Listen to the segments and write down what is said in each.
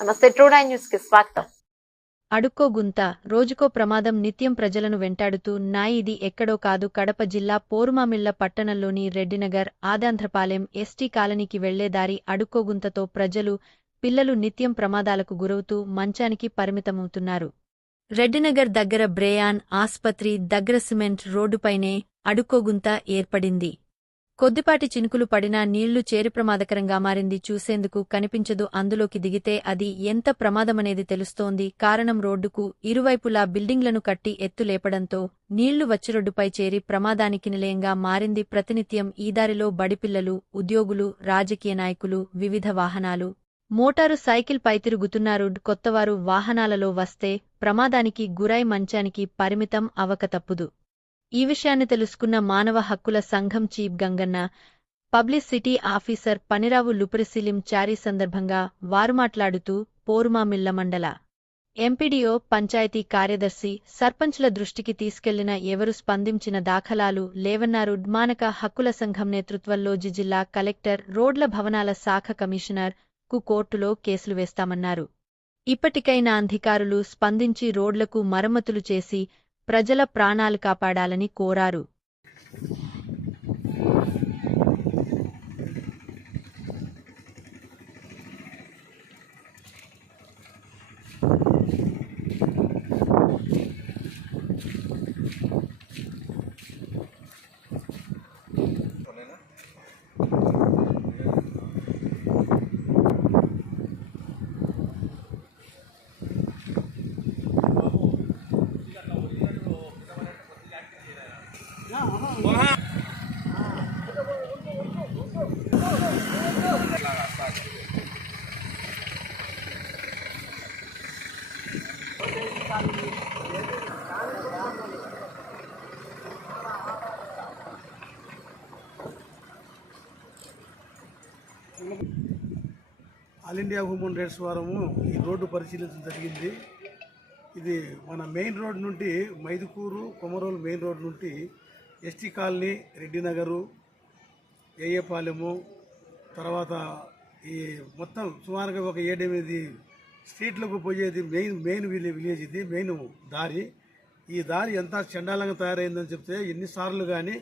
నమస్తే. ట్రూ9 న్యూస్ కి స్వాగతం. అడుక్కో గుంత రోజుకో ప్రమాదం నిత్యం ప్రజలను వెంటాడుతూ ఇది ఎక్కడో కాదు కడప జిల్లా పోరుమామిళ్ల పట్టణంలోని రెడ్డినగర్ ఆదాంధ్రపాలెం ఎస్టీ కాలనీకి వెళ్లే దారి అడుక్కోగుంతతో ప్రజలు పిల్లలు నిత్యం ప్రమాదాలకు గురవుతూ మంచానికి పరిమితమవుతున్నారు. రెడ్డినగర్ దగ్గర బ్రేయాన్ ఆస్పత్రి దగ్గర సిమెంట్ రోడ్డుపైనే అడుక్కోగుంత ఏర్పడింది. కొద్దిపాటి చినుకులు పడినా నీళ్లు చేరి ప్రమాదకరంగా మారింది. చూసేందుకు కనిపించదు, అందులోకి దిగితే అది ఎంత ప్రమాదమనేది తెలుస్తోంది. కారణం రోడ్డుకు ఇరువైపులా బిల్డింగ్లను కట్టి ఎత్తులేపడంతో నీళ్లు వచ్చిరోడ్డుపై చేరి ప్రమాదానికి నిలయంగా మారింది. ప్రతినిత్యం ఈ దారిలో బడిపిల్లలు, ఉద్యోగులు, రాజకీయ నాయకులు, వివిధ వాహనాలు, మోటారు సైకిల్ పై తిరుగుతున్నారు. కొత్తవారు వాహనాలలో వస్తే ప్రమాదానికి గురై మంచానికి పరిమితం అవక తప్పుదు. ఈ విషయాన్ని తెలుసుకున్న మానవ హక్కుల సంఘం చీఫ్ గంగన్న, పబ్లిసిటీ ఆఫీసర్ పనిరావు లుపరిశీలిం చారీ సందర్భంగా వారు మాట్లాడుతూ పోరుమామిళ్ల మండల ఎంపీడీఓ, పంచాయతీ కార్యదర్శి, సర్పంచ్ల దృష్టికి తీసుకెళ్లిన ఎవరు స్పందించిన దాఖలాలు లేవన్నారు. మానక హక్కుల సంఘం నేతృత్వంలో జిల్లా కలెక్టర్, రోడ్ల భవనాల శాఖ కమిషనర్ కు కోర్టులో కేసులు వేస్తామన్నారు. ఇప్పటికైనా అధికారులు స్పందించి రోడ్లకు మరమ్మతులు చేసి ప్రజల ప్రాణాలు కాపాడాలని కోరారు. ఆల్ ఇండియా హ్యూమన్ రైట్స్ వారము ఈ రోడ్డు పరిశీలించడం జరిగింది. ఇది మన మెయిన్ రోడ్ నుండి మైదుకూరు కొమరోలు మెయిన్ రోడ్ నుండి ఎస్టీ కాలనీ, రెడ్డినగరు, ఏఏపాలెము, తర్వాత ఈ మొత్తం సుమారుగా ఒక 7-8 స్ట్రీట్లకు పోయేది మెయిన్ విలేజ్. ఇది మెయిన్ దారి. ఈ దారి ఎంత చండాలంగా తయారైందని చెప్తే ఎన్నిసార్లు కానీ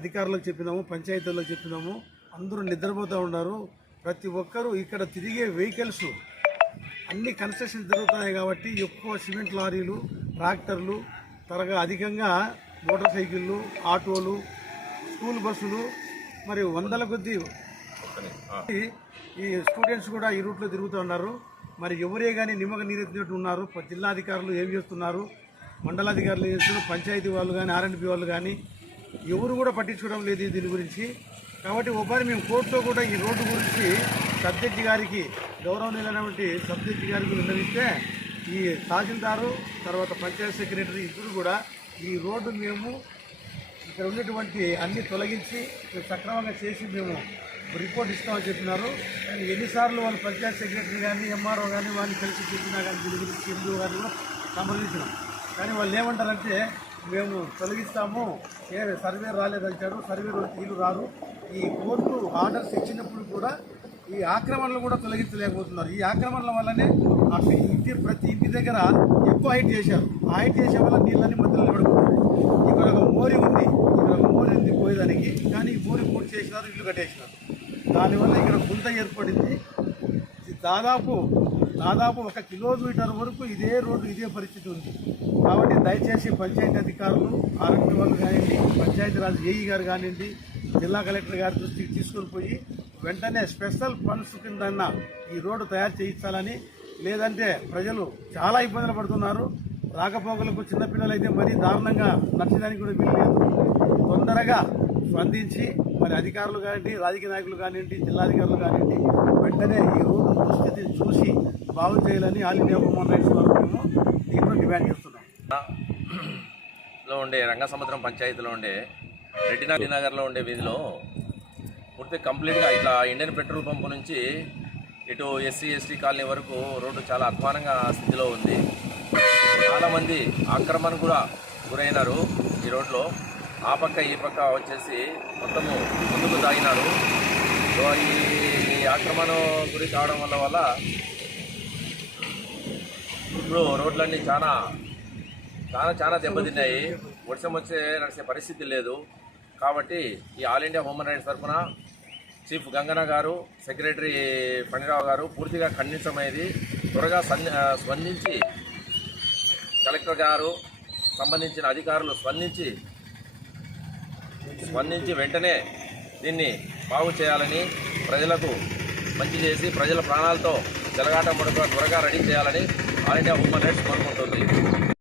అధికారులకు చెప్పినాము, పంచాయతీలకు చెప్పినాము. అందరూ నిద్రపోతూ ఉన్నారు. ప్రతి ఒక్కరూ ఇక్కడ తిరిగే వెహికల్స్ అన్ని కన్స్ట్రక్షన్ జరుగుతున్నాయి కాబట్టి ఎక్కువ సిమెంట్ లారీలు, ట్రాక్టర్లు, త్వరగా అధికంగా మోటార్ సైకిళ్ళు, ఆటోలు, స్కూల్ బస్సులు, మరి వందల కొద్దీ ఈ స్టూడెంట్స్ కూడా ఈ రూట్లో తిరుగుతూ ఉన్నారు. మరి ఎవరే కానీ నిమ్మక నీరెత్తినట్టు ఉన్నారు. జిల్లాధికారులు ఏం చేస్తున్నారు, మండలాధికారులు ఏం చేస్తున్నారు, పంచాయతీ వాళ్ళు కానీ ఆర్ఎండ్బి వాళ్ళు కానీ ఎవరు కూడా పట్టించుకోవడం లేదు దీని గురించి. కాబట్టి ఒకసారి మేము కోర్టులో కూడా ఈ రోడ్డు గురించి సబ్జెక్ట్ గారికి, గౌరవనీయులైనటువంటి సబ్జెక్ట్ గారికి విన్నవిస్తే ఈ తహసీల్దారు, తర్వాత పంచాయత్ సెక్రటరీ ఇద్దరు కూడా ఈ రోడ్డు మేము ఇక్కడ ఉన్నటువంటి అన్ని తొలగించి సక్రమంగా చేసి మేము రిపోర్ట్ ఇస్తామని చెప్పినారు. కానీ ఎన్నిసార్లు వాళ్ళు పంచాయత్ సెక్రటరీ కానీ, ఎంఆర్ఓ కానీ వాళ్ళని కలిసి చెప్పినా కానీ దీని గురించి ఎందు గారిని కూడా సంప్రదించినాం. కానీ వాళ్ళు ఏమంటారంటే మేము తొలగిస్తాము, సర్వే రాలేదంటారు, సర్వే వీళ్ళు రారు. ఈ కోర్టు ఆర్డర్స్ ఇచ్చినప్పుడు కూడా ఈ ఆక్రమణలు కూడా తొలగించలేకపోతున్నారు. ఈ ఆక్రమణల వల్లనే ప్రతి ఇంటి దగ్గర ఎక్కువ హైట్ చేశారు. ఆ హైట్ చేసే వల్ల నీళ్ళని మధ్యలో పడిపోతున్నాయి. ఇక్కడ ఒక మోరి ఉంది, పోయేదానికి, కానీ ఈ మోరి పూర్తి చేసినారు, ఇల్లు కట్టేసినారు. దానివల్ల ఇక్కడ గుంత ఏర్పడింది. దాదాపు 1 కిలోమీటర్ వరకు ఇదే రోడ్డు, ఇదే పరిస్థితి ఉంది. కాబట్టి దయచేసి పంచాయతీ అధికారులు, ఆర్ఎంపీ వాళ్ళు కానివ్వండి, పంచాయతీరాజ్ ఏఈ గారు కానివ్వండి, జిల్లా కలెక్టర్ గారి దృష్టికి తీసుకొని పోయి వెంటనే స్పెషల్ ఫండ్స్ కింద ఈ రోడ్డు తయారు చేయించాలని, లేదంటే ప్రజలు చాలా ఇబ్బందులు పడుతున్నారు. రాకపోకలకు చిన్నపిల్లలు అయితే మరీ దారుణంగా నచ్చడానికి కూడా వీల్లేదు. తొందరగా స్పందించి మరి అధికారులు కానివ్వండి, రాజకీయ నాయకులు కానివ్వండి, జిల్లాధికారులు కానివ్వండి వెంటనే ఈ రోడ్డు దుస్థితిని చూసి బాగు చేయాలని ఆల్ ఇండియా హ్యూమన్ రైట్స్ వారు మేము దీంట్లో డిమాండ్ చేస్తున్నాం. లో ఉండే రంగసముద్రం పంచాయతీలో ఉండే రెడ్డినగర్లో ఉండే వీధిలో పూర్తి కంప్లీట్గా ఇట్లా ఇండియన్ పెట్రోల్ పంపు నుంచి ఇటు ఎస్సీ కాలనీ వరకు రోడ్డు చాలా అధ్వానంగా స్థితిలో ఉంది. చాలామంది ఆక్రమణ కూడా గురైనారు. ఈ రోడ్లో ఆ పక్క ఈ పక్క వచ్చేసి మొత్తము ముందుకు తాగినారు. ఈ ఆక్రమణ గురి కావడం వల్ల ఇప్పుడు రోడ్లన్నీ చాలా చాలా చాలా దెబ్బతిన్నాయి. వర్షం వచ్చే నడిచే పరిస్థితి లేదు. కాబట్టి ఈ ఆల్ ఇండియా హ్యూమన్ రైట్స్ తరఫున చీఫ్ గంగన్న గారు, సెక్రటరీ ఫణిరావు గారు పూర్తిగా ఖండించమైంది. త్వరగా స్పందించి కలెక్టర్ గారు సంబంధించిన అధికారులు స్పందించి వెంటనే దీన్ని బాగు చేయాలని, ప్రజలకు మంచి చేసి ప్రజల ప్రాణాలతో చెలగాట త్వరగా రెడీ చేయాలని ఆల్ ఇండియా హ్యూమన్ రైట్స్ కోరుకుంటుంది.